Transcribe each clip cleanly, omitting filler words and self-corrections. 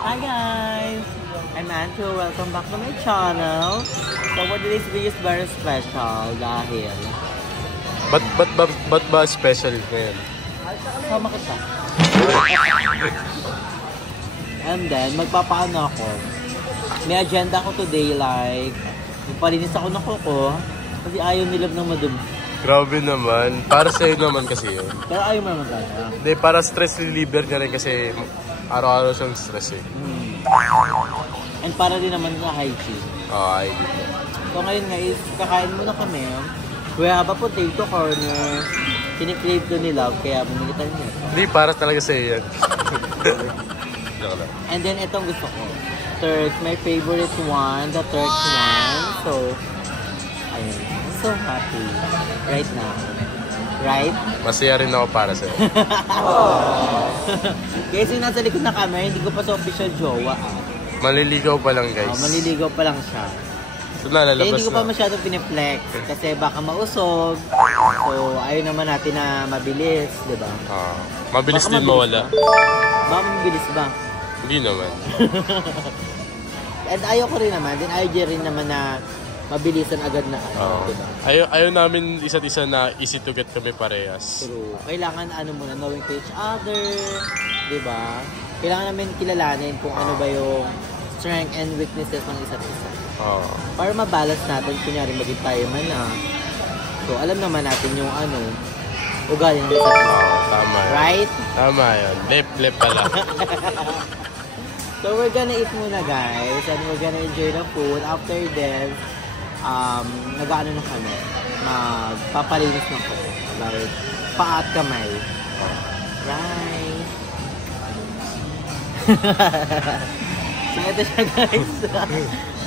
Hi guys! I'm Andrew. Welcome back to my channel. So for today's video is very special dahil... Ba't ba special ngayon? Sama kita. And then, magpapaano ako. May agenda ko today like... Magpalinis ako ng kuko kasi ayaw nilab ng madumi. Grabe naman. Para sa'yo naman kasi yun. Pero ayaw mo naman gana. Hindi, para stress reliever niya rin kasi araw-araw siyang stress eh. And para din naman sa hygiene. Ay. So ngayon guys, kakain muna kami. We have a potato corner. Kinikrave ko ni Love, kaya bumili tayo niya. Hindi, para talaga sa'yo yan. And then itong gusto ko. Turk, my favorite one, the Turk one. So, ayun. I'm so happy right now. Right? Masaya rin ako para sa'yo. Guys, yung nasa likod na camera, hindi ko pa sa official jowa. Maliligaw pa lang guys. Maliligaw pa lang siya. So, nalalabas hindi ko pa masyadong pineflex kasi baka mausog. So, ayaw naman natin na mabilis, di ba? Mabilis din mawala. Baka mabilis ba? Hindi naman. And ayaw ko rin naman. Then ayaw rin naman na mabilisan agad na diba? Ayaw namin isa't isa na easy to get kami parehas. True. Kailangan muna, knowing to each other. Diba? Kailangan namin kilalanin kung ano ba yung strength and weaknesses ng isa't isa. Para mabalance natin, kunyari maging tayo man so alam naman natin yung ugali ng isa't isa. Tama. Right? Tama yun. Lep pala. So we're gonna eat muna guys and we're gonna enjoy the food. After this, nag-ano na kami, magpapalinis na ko. Like, paa at kamay. Right? So ito siya guys.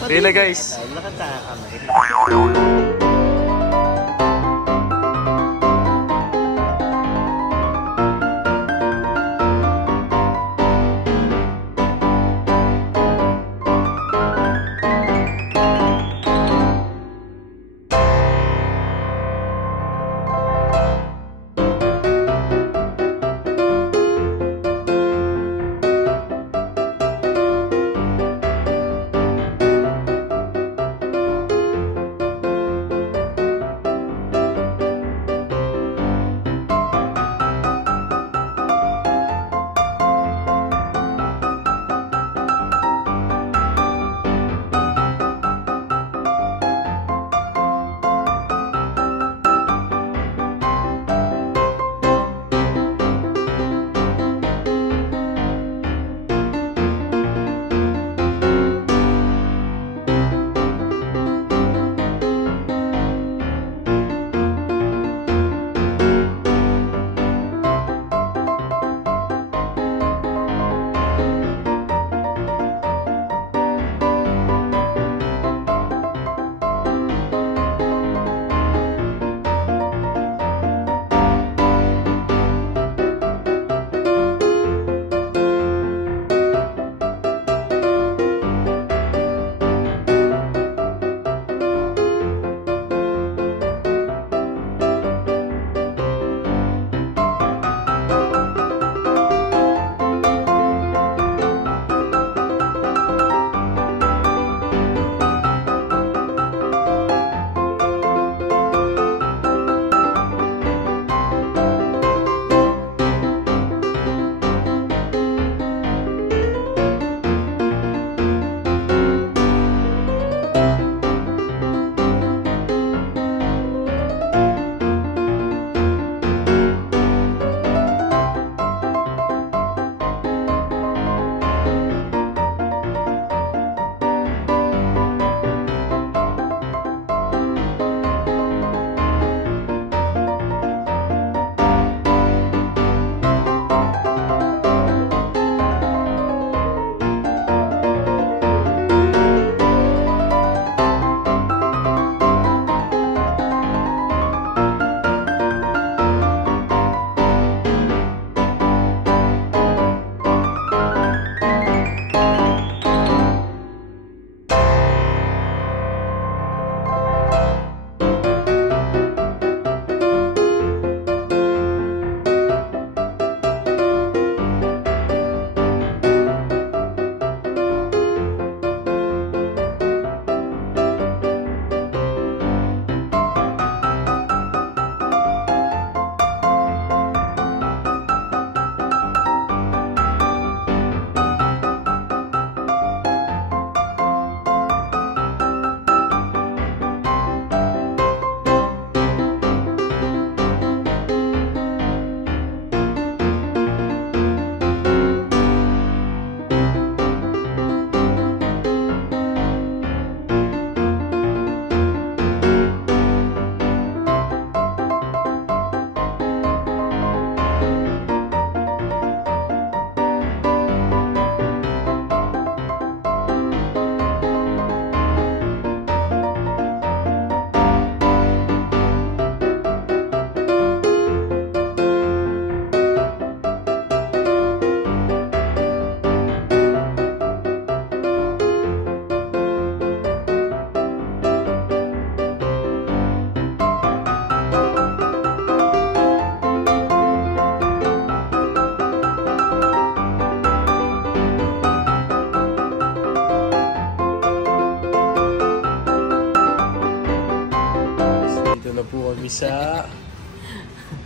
Sige na guys. Lakad sa kamay. na po kami sa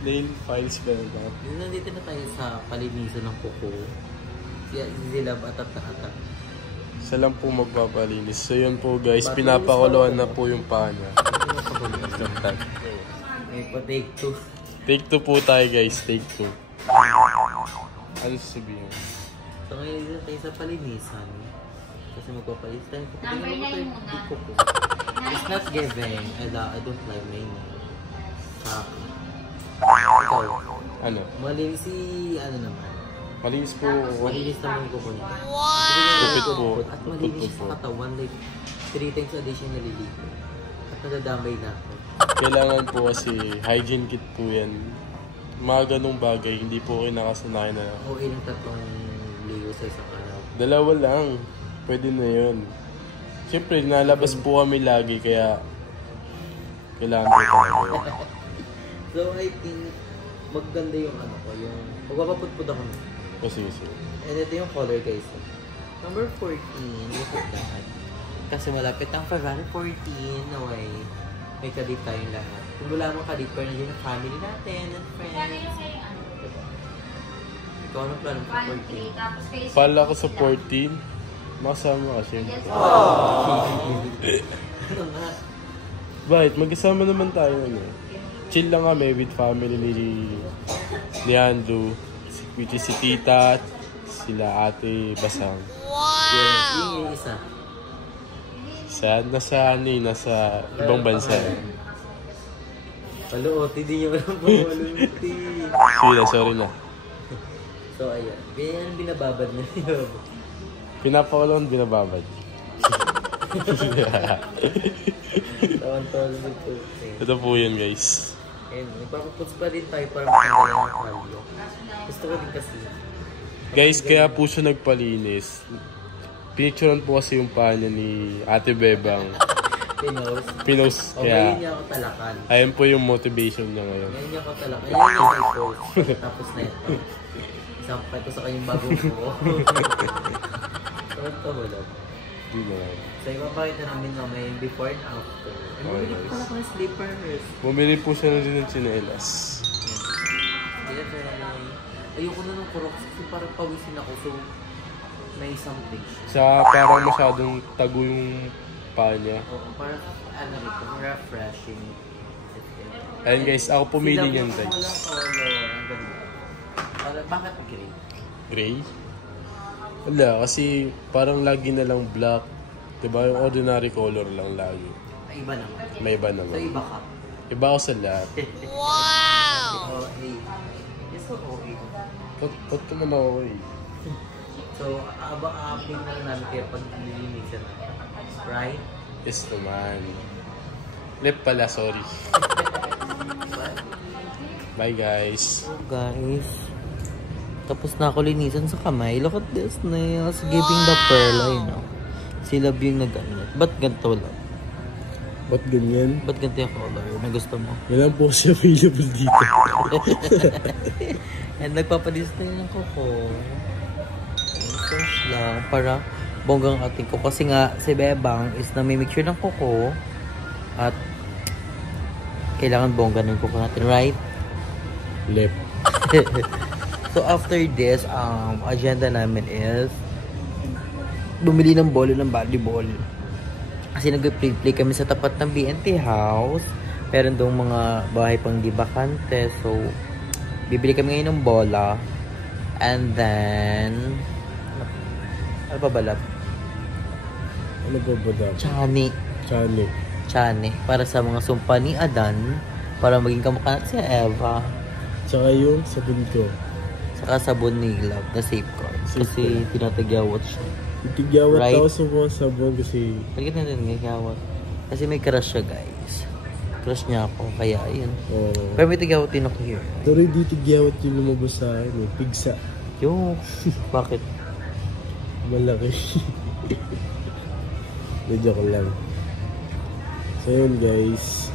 nail files Belmont. Nandito na tayo sa palinisan ng kuko. Si Zilab at Ata. Isa lang po magpapalinis. So yun po guys, pinapakuluan na po yung paa niya. May pa take 2. Take 2 po tayo guys, take 2. Ano sasabihin? So ngayon dito tayo sa palinisan. Kasi magpapalinis tayo. Number 9 muna. It's not giving. I don't like my name. Ikaw. Ano? Malinis si ano naman. Malinis po. Malinis naman yung kuko niya. Kupit po. At malinis sa katawan. Like 3 times a day siya naliligo. At nadadamay na ako. Kailangan po kasi hygiene kit po yan. Mga ganong bagay, hindi po kayo nakasanayan na. O ilang tatlong ligo sa isang araw. 2 lang. Pwede na yun. Siyempre, nalabas po kami lagi kaya kailangan po talaga. So I think maganda yung ano ko, yung magpapaputpud ako. Kasi. And ito yung color guys. Number 14, look at that. Kasi malapit ang February 14, away. May kadit tayong lahat. Kung wala mong kadit, pero nandiyan ang family natin and friends. Diba? Ikaw anong plano sa 14? Pala ko sa 14, makasama ka siyempre. Ano nga? Bakit? Magkasama naman tayo ano. Chill lang kami with family ni Andrew, which is si Tita, sila Ate Basang. Yung isa. Nasa ibang bansa. Paluoti din yung alam po, paluoti. Sorry na. So ayan, ganyan binababad na yun. Pinapakulong, binababad. Tawan-tawan mo po. Ito po yun guys. And nagpapaputs pa rin tayo para matanggalan ng kalyo. Gusto ko din kasi. Guys, kaya po siya nagpalinis. Pinicturean po kasi yung paa niya ni Ate Bebang. Pinost. O Kaya, ngayon niya ako talakan. ayan po yung motivation niya ngayon. Ngayon niya ako talakan. Ngayon yung i-post. Tapos na ito. Isampay ko sa kanyang bagong buo. So ito mo lang. Hindi na. So ipapakita namin mamaya yung before and after. And bumili ko pala ko ng slippers. Bumili po siya na din ng tsinelas. Ayoko na ng kurok kasi parang pawisin ako. So may something. Sa parang masyadong tago yung paa niya. Oo, parang ano ito, refreshing. Ayun guys, ako pumili niyan guys. Walang color, ang ganda. Bakit gray? Gray? Wala, kasi parang lagi na lang black. Diba yung ordinary color lang lagi. Ay, iba naman. May iba So naman. iba ka. Iba ako sa lahat. Wow! Yes, okay. Ba't ka naman ako eh? So, abang-abing na lang namin kaya pag nilinisan na. Right? Yes naman. Lip pala, sorry. Bye guys. So guys, tapos na ako linisan sa kamay. Look at this, nails giving the pearl, you know. Sila yung nag-ano. Ba't ganito lang? Ba't ganyan? Ba't ganito yung color na gusto mo? Wala po siya available dito. And nagpapadis na yun ng kuko. Search lang para bonggang ating kuko. Kasi nga si Bebang is namimicture ng kuko. At kailangan bongga ng kuko natin, right? Lip. So after this, agenda namin is bumili ng bolo ng volleyball. Kasi nag-play kami sa tapat ng BNT house. Meron doon mga bahay pang di bakante. So, bibili kami ngayon ng bola. And then, ano pa balap? Ano ba ba dapat? Chani. Chani. Para sa mga sumpa ni Adan. Para maging kamukha natin si Eva. Tsaka yung sabon ko. Saka sabon ni Love na safeguard. Kasi tinatagyawat siya. Itigyawat Right. ako sa mga sabon kasi... Bakit natin nagyawat? Kasi may crush siya guys. Crush niya ako. Kaya yun. Pero may tigyawat din ako here. Pero hindi tigyawat yung lumabas sa akin eh. Pigsa. Yo, bakit? Malaki. Medyo ko lang. So yun guys.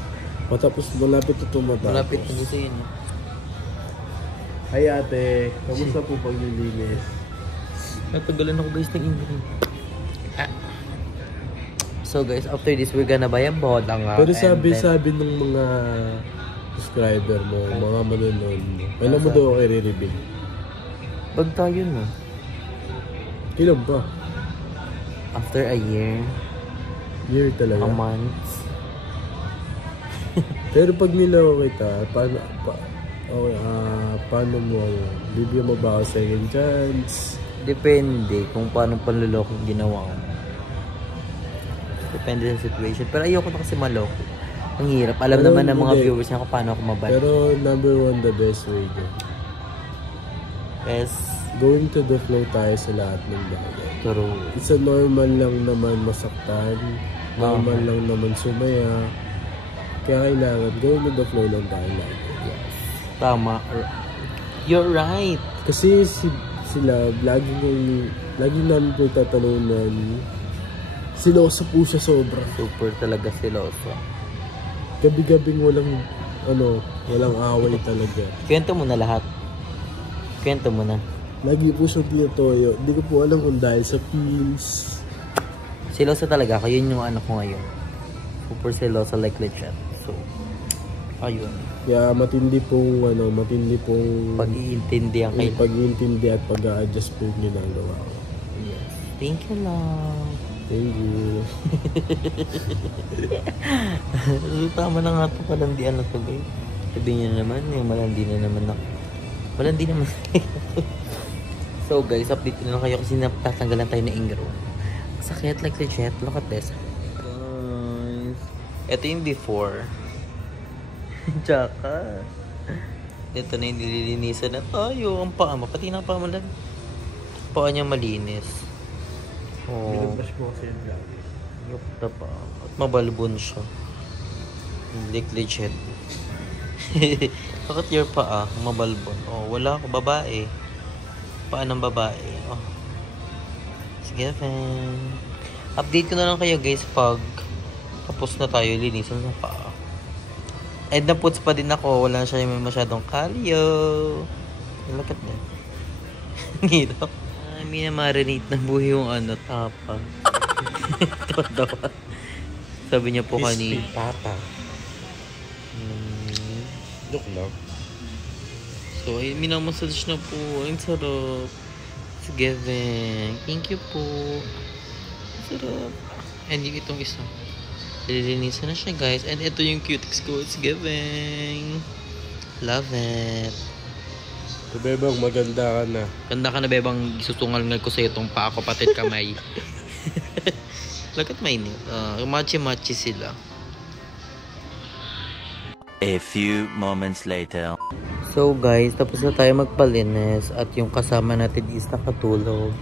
Matapos malapit ito matapos. Malapit na gusto yun. Hi ate. Kamusta po paglilinis? Natagalan ako guys ng ingay. So guys, after this, we're gonna buy a bola nga. Pero sabi ng mga subscriber mo, mga manonood mo, alam mo daw ako i-reveal. Bag tayo na. Kailan ba? After a year. Year talaga? A month. Pero pag nilaw kita, paano mo, bibigyan mo ba ako second chance? Depende kung paano panluloko ginawa ko. Depende sa situation. Pero ayoko na kasi maloko. Ang hirap. Alam pero, naman ng mga viewers niya kung paano ako mabalik. Pero number one, the best way ko. Yes. Going to the flow tayo sa lahat ng bagay. True. It's a normal lang naman masaktan. Normal lang naman sumaya. Kaya kailangan, going to the flow lang tayo lagi. Yes. Tama. You're right. Kasi sila, lagi namin po tatalunan. Siloso po siya sobra. Super talaga siloso. Gabi-gabing walang away talaga. Kwento mo na lahat. Kwento mo na. Lagi po siya tinatoyo. Hindi ko po alam kung dahil sa pills. Siloso talaga ako. Yun yung ko ngayon. Super siloso like legit. So, ayun. Kaya matindi pong pag-iintindi ang kayo. Pag-iintindi at pag-a-adjust po yung ginagawa ko. Yes. Thank you lang. Thank you. Tama na nga ito. Malandian na ito, guys. Sabihin nyo naman, malandi na naman ako. Malandi naman. So, guys, update na lang kayo kasi natatanggalan tayo na ingro. Sakit like legit. Look at this. Guys. Ito yung before. Tsaka. Ito na yung nililinisan na tayo. Ang paa mo. Pati na paa mo lang. Paa niya malinis. Oh. Binubash mo kasi yung vlog. Yup na pa. At mabalbon siya. Like legit. Bakit your paa? Mabalbon. Oh, wala ako. Babae. Paa ng babae. Oh. Sige, fan. Update ko na lang kayo guys pag tapos na tayo linisan sa paa. And na-puts pa din ako. Wala siya yung masyadong kalyo. Look at that. Hirap. Minamarinate na buhay yung tapang. Tawa. Sabi niya po kanina. Pata. Look lang. So, ay, minamassage na po. Ang sarap. It's giving. Thank you po. Sarap. And yung itong isa. Lilinisan na siya guys. And ito yung cutex ko. It's giving. Love it. So, Bebang, maganda ka na. Ganda ka na, Bebang. Susungal ko sa itong paa ko, patit kamay. Look at my nail. Machi-machi sila. A few moments later. So guys, tapos na tayo magpalinis at yung kasama natin is nakatulog.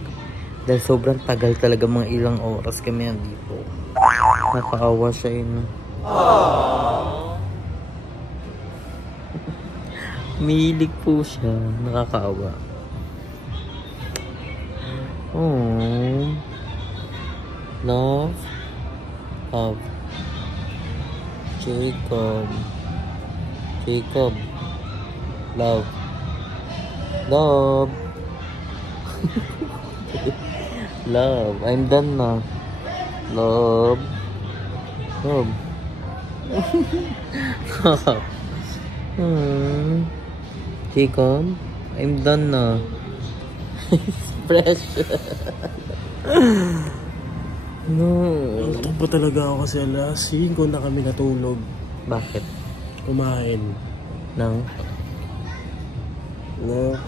Dahil sobrang tagal talaga, mga ilang oras kami nandito. Nakaawa siya yun. Mihilig po siya. Nakakaawa. Oh. Love. Love. Jacob. Jacob. Love. Love. Love. I'm done na. Love. Love. Jacob, I'm done na. Fresh. No. Ito pa talaga ako kasi alas. Hingin ko na kami natulog. Bakit? Kumain. Nang?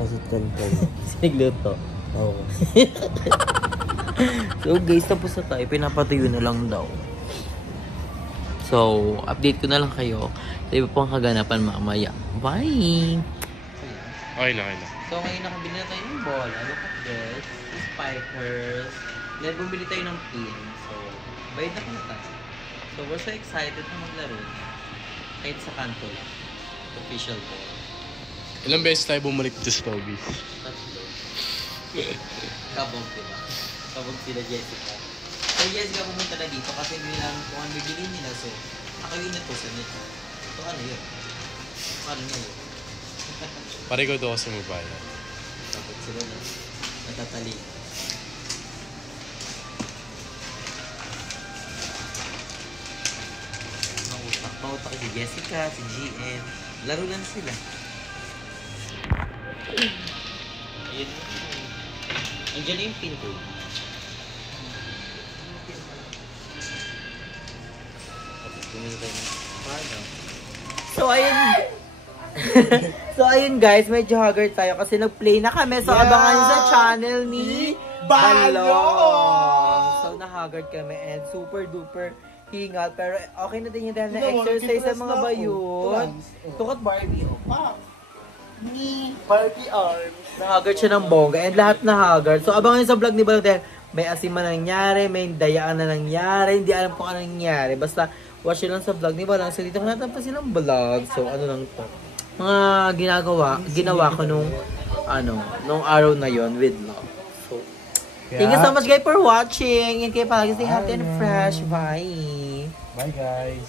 Kasi kanton. Sinigluto. Oo. So guys, tapos na tayo. Pinapatayo na lang daw. So, update ko na lang kayo sa iba pang kaganapan mamaya. Bye! Okay na. So, ngayon nakabili na tayo ng bola. Look at this. Spikers. Then, bumili tayo ng pin. So, bayad na kami tayo. So, we're so excited na maglaro. Kahit sa kanto lang. Official ball. Ilang beses tayo bumalik dito sa Toby? Tatlo. Kabog, diba? Kabog sila Jessica. So, Jessica pumunta na dito kasi hindi lang kung ano bibili nila. So, ako yung natusan nito. So, ano yun? Ano na yun? Pare ko ito kasi mabaya. Kapag sila na natatali. Pauta ko si Jessica, si GM. Laro lang sila. Ayun. Andiyan na yung pin ko. So ayun. So ayun guys, medyo haggard tayo kasi nag-play na kami. So abangan nyo sa channel ni Balong. So na-haggard kami and super duper hingal. Pero okay na din yung dahil na-exercise sa mga bayon. Tukot Barbie. Ni Barbie arms. Na-haggard siya ng bongga and lahat na-haggard. So abangan nyo sa vlog ni Balong dahil may asima nangyari, may dayaan na nangyari, hindi alam kung ano nangyari. Basta watch nyo lang sa vlog ni Balong. So dito ko natin pa silang vlog. So ano lang to. Mga ginawa ko nung araw na yon with love. So, thank you so much guys for watching. And kayo palagi stay healthy and fresh. Bye! Bye guys!